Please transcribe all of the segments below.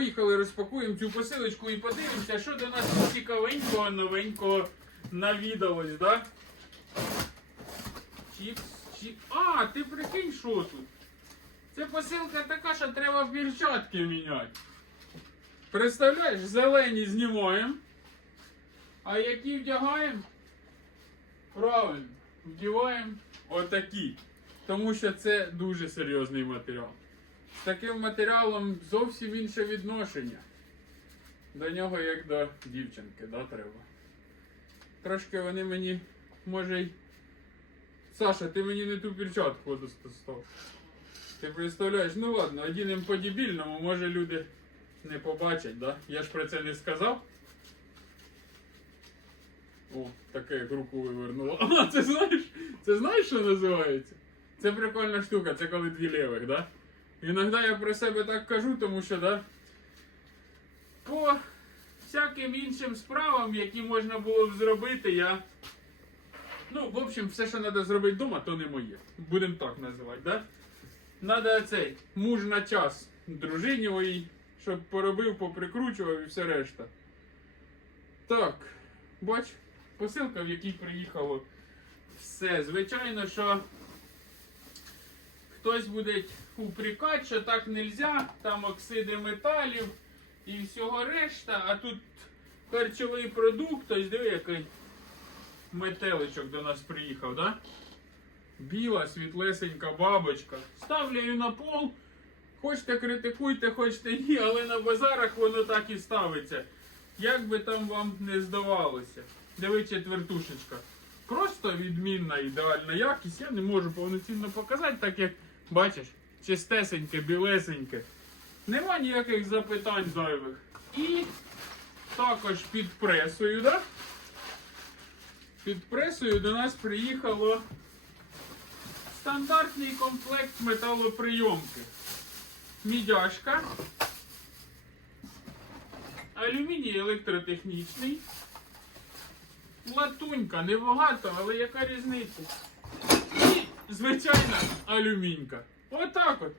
поїхали розпакуємо цю посилочку і подивимося, що до нас цікавенького, новенького навідалось, да? Чіпс, чіп... А, ти прикинь, що тут? Це посилка така, що треба перчатки міняти. Представляєш, зелені знімаємо. А які вдягаємо? Правильно, вдіваємо отакі. Тому що це дуже серйозний матеріал. З таким матеріалом зовсім інше відношення. До нього як до дівчинки, да, треба. Трошки вони мені, може й. Саша, ти мені не ту перчатку достав. Ти представляєш, ну ладно, одінем по дебільному, може люди не побачать, да? Я ж про це не сказав. О, таке як руку вивернуло. А, це знаєш, це знаєш, що називається? Це прикольна штука, це коли дві лівих, да? Іноді я про себе так кажу, тому що, да? По всяким іншим справам, які можна було б зробити, я. Ну, в общем, все, що треба зробити вдома, то не моє. Будемо так називати, да? Надо цей муж на час дружині моїй, щоб поробив, поприкручував і все решта. Так, бач, посилка, в якій приїхало все. Звичайно, що хтось буде упрекати, що так нельзя, там оксиди металів і всього решта, а тут харчовий продукт, ось диви, який метеличок до нас приїхав, да? Біла, світлесенька бабочка. Ставлю на пол. Хочете критикуйте, хочете ні, але на базарах воно так і ставиться. Як би там вам не здавалося. Диви четвертушечка. Просто відмінна ідеальна якість. Я не можу повноцінно показати, так як бачиш, чистесеньке, білесеньке. Нема ніяких запитань зайвих. І також під пресою, да? Під пресою до нас приїхало стандартний комплект металоприйомки. Мідяшка. Алюміній електротехнічний. Латунька, небагато, але яка різниця? Звичайна алюмінька. Отак от.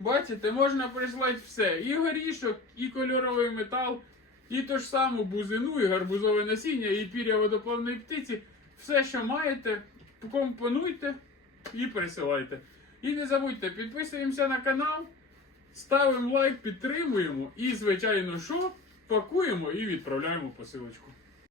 Бачите, можна прислати все. І горішок, і кольоровий метал, і ту ж саму бузину, і гарбузове насіння, і пір'я водоплавної птиці. Все, що маєте, компонуйте і присилайте. І не забудьте, підписуємося на канал, ставимо лайк, підтримуємо і, звичайно, що, пакуємо і відправляємо посилочку.